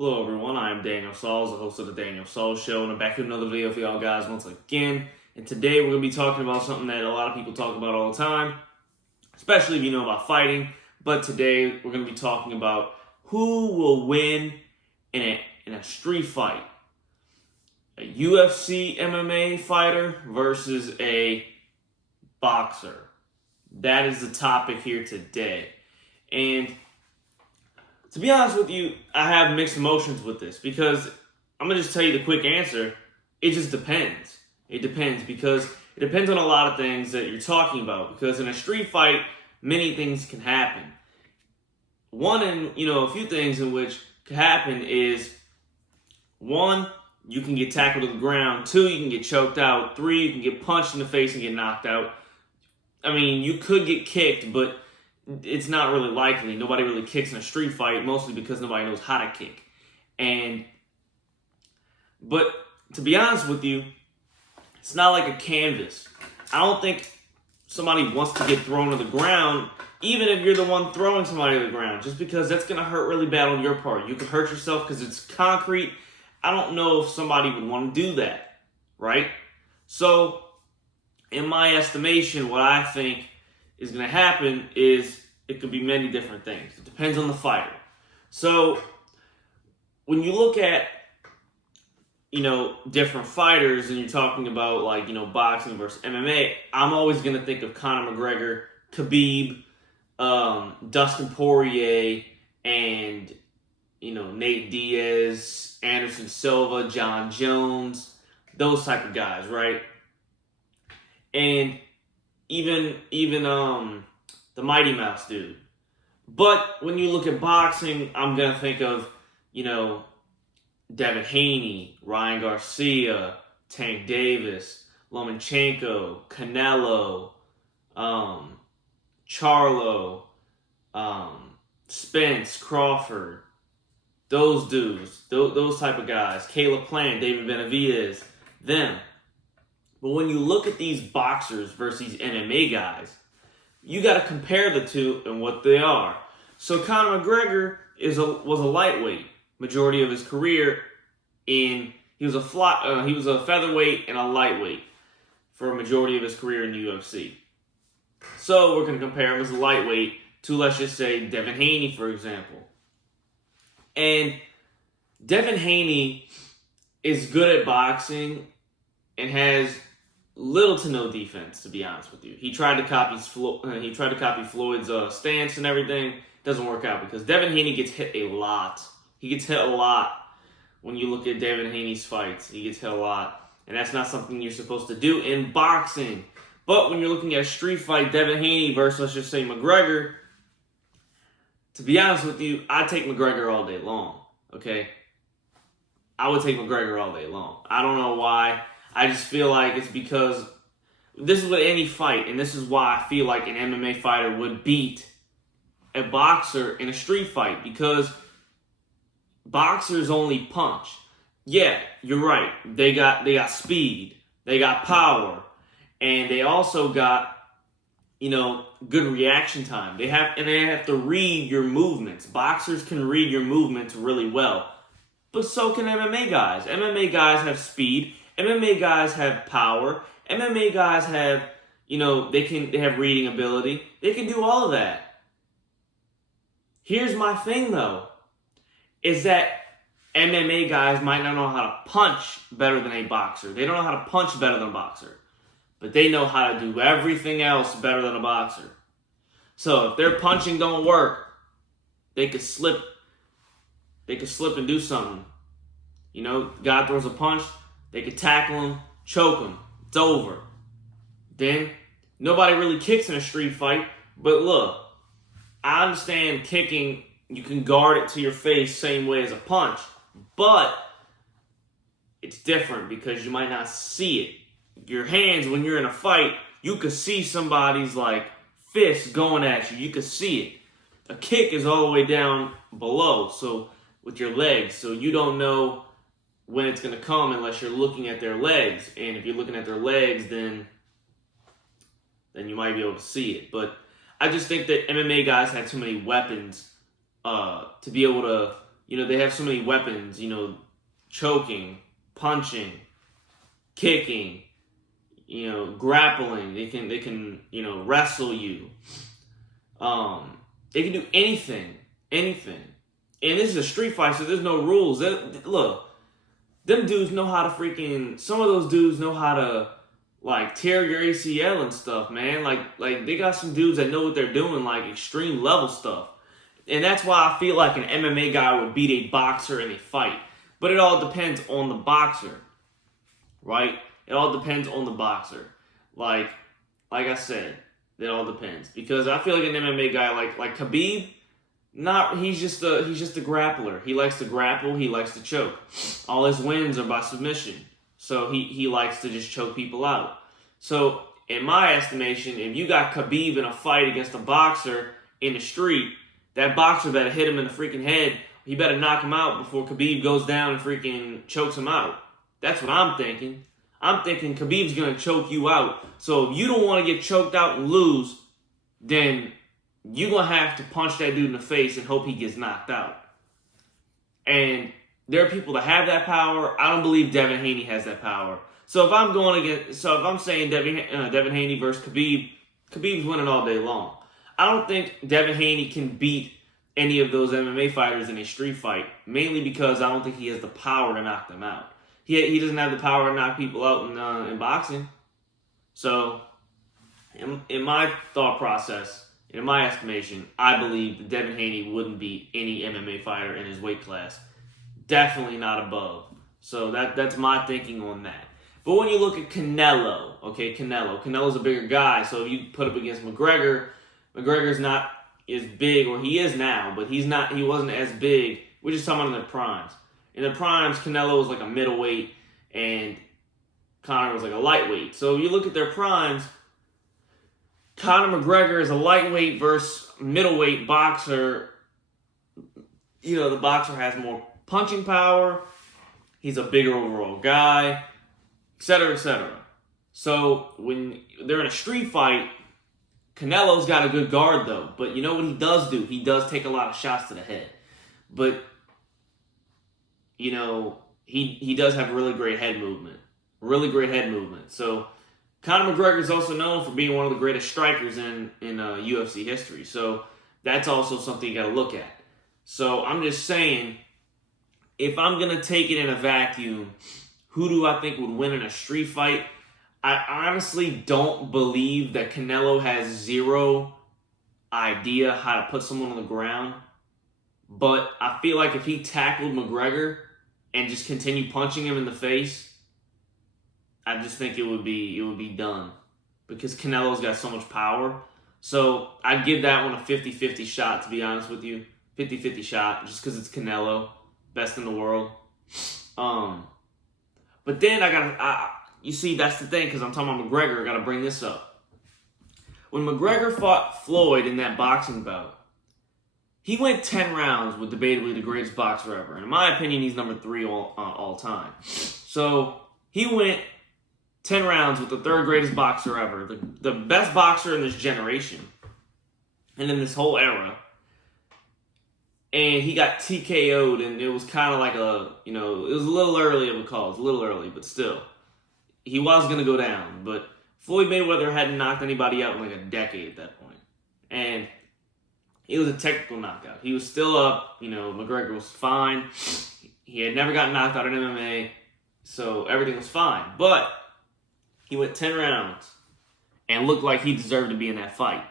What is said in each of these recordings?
Hello everyone, I am Daniel Sauls, the host of the Daniel Sauls Show, and I'm back with another video for y'all guys once again. And today we're going to be talking about something that a lot of people talk about all the time, especially if you know about fighting. But today we're going to be talking about who will win in a street fight. A UFC MMA fighter versus a boxer. That is the topic here today. And to be honest with you, I have mixed emotions with this because I'm going to just tell you the quick answer. It just depends. It depends because it depends on a lot of things that you're talking about. Because in a street fight, many things can happen. A few things in which can happen is, one, you can get tackled to the ground. Two, you can get choked out. Three, you can get punched in the face and get knocked out. I mean, you could get kicked, but it's not really likely. Nobody really kicks in a street fight, mostly because nobody knows how to kick. But to be honest with you, it's not like a canvas. I don't think somebody wants to get thrown to the ground, even if you're the one throwing somebody to the ground, just because that's going to hurt really bad on your part. You can hurt yourself because it's concrete. I don't know if somebody would want to do that, right? So, in my estimation, what I think is going to happen is it could be many different things. It depends on the fighter. So when you look at, different fighters and you're talking about boxing versus MMA, I'm always going to think of Conor McGregor, Khabib, Dustin Poirier, and, Nate Diaz, Anderson Silva, John Jones, those type of guys, right? And even the Mighty Mouse dude. But when you look at boxing, I'm going to think of, Devin Haney, Ryan Garcia, Tank Davis, Lomachenko, Canelo, Charlo, Spence, Crawford, those dudes, those type of guys, Caleb Plant, David Benavidez, them. But when you look at these boxers versus these MMA guys, you got to compare the two and what they are. So Conor McGregor was a lightweight majority of his career. He was a featherweight and a lightweight for a majority of his career in the UFC. So we're going to compare him as a lightweight to, let's just say, Devin Haney, for example. And Devin Haney is good at boxing and has little to no defense, to be honest with you. He tried to copy Floyd's stance and everything. Doesn't work out because Devin Haney gets hit a lot. He gets hit a lot. When you look at Devin Haney's fights, he gets hit a lot, and that's not something you're supposed to do in boxing. But when you're looking at a street fight, Devin Haney versus, let's just say, McGregor, to be honest with you, I'd take McGregor all day long. Okay, I would take McGregor all day long. I don't know why. I just feel like it's because this is with any fight, and this is why I feel like an MMA fighter would beat a boxer in a street fight, because boxers only punch. Yeah, you're right. They got speed, they got power, and they also got good reaction time. They have to read your movements. Boxers can read your movements really well, but so can MMA guys. MMA guys have speed. MMA guys have power. MMA guys have, they have reading ability. They can do all of that. Here's my thing, though, is that MMA guys might not know how to punch better than a boxer. They don't know how to punch better than a boxer. But they know how to do everything else better than a boxer. So if their punching don't work, they could slip and do something. God throws a punch, they could tackle him, choke him. It's over. Then, nobody really kicks in a street fight. But look, I understand kicking, you can guard it to your face same way as a punch. But it's different because you might not see it. Your hands, when you're in a fight, you could see somebody's fist going at you. You could see it. A kick is all the way down below, so with your legs. So you don't know when it's going to come unless you're looking at their legs. And if you're looking at their legs, then you might be able to see it. But I just think that MMA guys have too many weapons to be able to they have so many weapons, choking, punching, kicking, grappling. They can wrestle you. They can do anything. And this is a street fight, so there's no rules. Look, them dudes know how to some of those dudes know how to, tear your ACL and stuff, man. Like they got some dudes that know what they're doing, extreme level stuff. And that's why I feel like an MMA guy would beat a boxer in a fight. But it all depends on the boxer, right? It all depends on the boxer. Like I said, it all depends. Because I feel like an MMA guy like Khabib, he's just a grappler. He likes to grapple, he likes to choke. All his wins are by submission. So he likes to just choke people out. So in my estimation, if you got Khabib in a fight against a boxer in the street, that boxer better hit him in the freaking head. He better knock him out before Khabib goes down and freaking chokes him out. That's what I'm thinking. I'm thinking Khabib's going to choke you out. So if you don't want to get choked out and lose, then you're going to have to punch that dude in the face and hope he gets knocked out. And there are people that have that power. I don't believe Devin Haney has that power. So if I'm saying Devin Haney versus Khabib, Khabib's winning all day long. I don't think Devin Haney can beat any of those MMA fighters in a street fight, mainly because I don't think he has the power to knock them out. He doesn't have the power to knock people out in boxing. So, in my thought process, in my estimation, I believe that Devin Haney wouldn't beat any MMA fighter in his weight class. Definitely not above. So that's my thinking on that. But when you look at Canelo, Canelo's a bigger guy. So if you put up against McGregor's not as big, or he is now, but he wasn't as big. We're just talking about in their primes. In their primes, Canelo was like a middleweight and Conor was like a lightweight. So if you look at their primes, Conor McGregor is a lightweight versus middleweight boxer. The boxer has more punching power. He's a bigger overall guy, etc., etc. So when they're in a street fight, Canelo's got a good guard, though. But you know what he does do? He does take a lot of shots to the head. But, he does have really great head movement. So, Conor McGregor is also known for being one of the greatest strikers in UFC history. So, that's also something you got to look at. So, I'm just saying, if I'm going to take it in a vacuum, who do I think would win in a street fight? I honestly don't believe that Canelo has zero idea how to put someone on the ground. But I feel like if he tackled McGregor and just continued punching him in the face, I just think it would be done. Because Canelo's got so much power. So I'd give that one a 50-50 shot, to be honest with you. 50-50 shot, just because it's Canelo. Best in the world. But then you see, that's the thing, because I'm talking about McGregor, I got to bring this up. When McGregor fought Floyd in that boxing bout, he went 10 rounds with debatably the greatest boxer ever. And in my opinion, he's number 3 all time. So he went 10 rounds with the 3rd greatest boxer ever, the best boxer in this generation and in this whole era. And he got TKO'd, and it was kind of like it was a little early of a call. It was a little early, but still. He was going to go down, but Floyd Mayweather hadn't knocked anybody out in like a decade at that point. And it was a technical knockout. He was still up. McGregor was fine. He had never gotten knocked out in MMA, so everything was fine. But he went 10 rounds and looked like he deserved to be in that fight.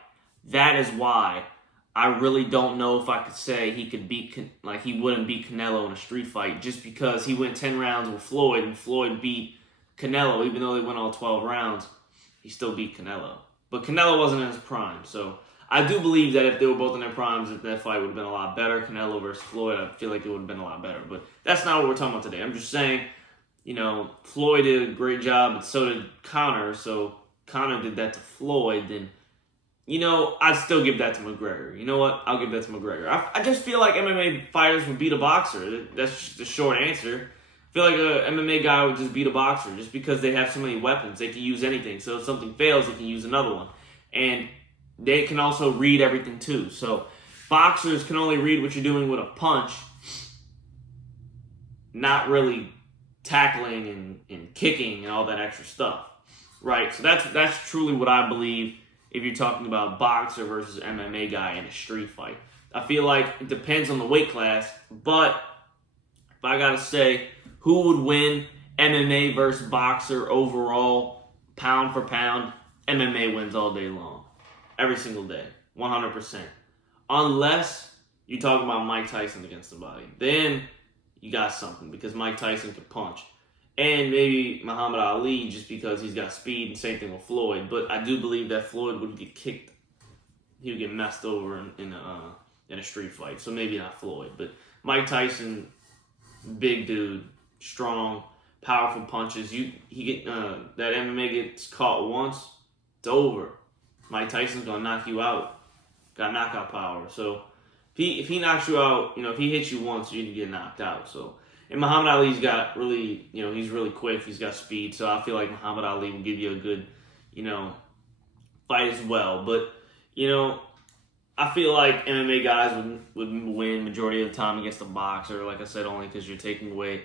That is why I really don't know if I could say he wouldn't beat Canelo in a street fight, just because he went 10 rounds with Floyd, and Floyd beat Canelo. Even though they went all 12 rounds, he still beat Canelo. But Canelo wasn't in his prime, so I do believe that if they were both in their primes, that fight would have been a lot better. Canelo versus Floyd, I feel like it would have been a lot better. But that's not what we're talking about today. I'm just saying, Floyd did a great job, and so did Conor. So Conor did that to Floyd, then, I'd still give that to McGregor. You know what? I'll give that to McGregor. I just feel like MMA fighters would beat a boxer. That's just the short answer. I feel like an MMA guy would just beat a boxer just because they have so many weapons. They can use anything. So if something fails, they can use another one. And they can also read everything too. So boxers can only read what you're doing with a punch. not really tackling and kicking and all that extra stuff, right? So that's truly what I believe if you're talking about boxer versus MMA guy in a street fight. I feel like it depends on the weight class, but if I gotta say who would win MMA versus boxer overall, pound for pound, MMA wins all day long. Every single day. 100%. Unless you're talking about Mike Tyson against somebody. Then you got something because Mike Tyson can punch. And maybe Muhammad Ali just because he's got speed, and same thing with Floyd. But I do believe that Floyd would get kicked. He would get messed over in a street fight. So maybe not Floyd. But Mike Tyson, big dude, strong, powerful punches. That MMA gets caught once, it's over. Mike Tyson's gonna knock you out. Got knockout power. So if he knocks you out, if he hits you once, you can get knocked out. So, and Muhammad Ali's got really, he's really quick. He's got speed. So I feel like Muhammad Ali will give you a good, fight as well. But, I feel like MMA guys would win majority of the time against a boxer. Like I said, only because you're taking away,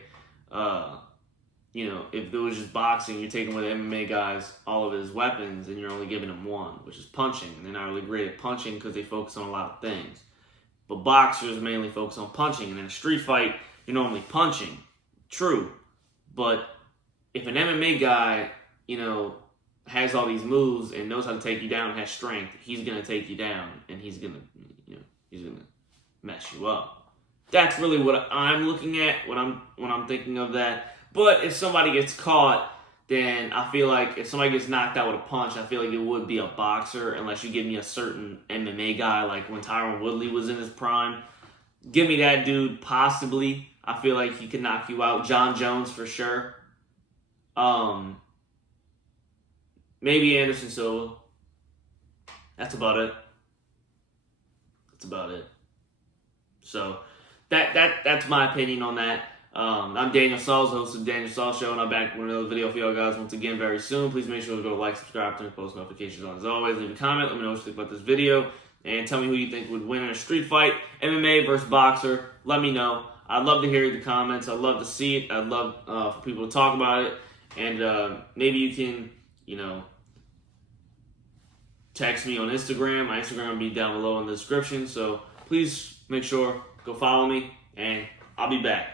if there was just boxing, you're taking away the MMA guys all of his weapons, and you're only giving him one, which is punching. And they're not really great at punching because they focus on a lot of things. But boxers mainly focus on punching. And in a street fight, you're normally punching. True. But if an MMA guy, has all these moves and knows how to take you down and has strength, he's going to take you down and he's going to mess you up. That's really what I'm looking at when I'm thinking of that. But if somebody gets caught, then I feel like if somebody gets knocked out with a punch, I feel like it would be a boxer unless you give me a certain MMA guy, like when Tyron Woodley was in his prime. Give me that dude, possibly. I feel like he could knock you out. John Jones for sure. Maybe Anderson Silva. That's about it. So that's my opinion on that. I'm Daniel Sauls, host of the Daniel Sauls Show, and I'm back with another video for y'all guys once again very soon. Please make sure to go to like, subscribe, turn post notifications on as always. Leave a comment, let me know what you think about this video, and tell me who you think would win in a street fight, MMA versus boxer. Let me know. I'd love to hear the comments. I'd love to see it. I'd love for people to talk about it, and maybe you can, text me on Instagram. My Instagram will be down below in the description, so please make sure, go follow me, and I'll be back.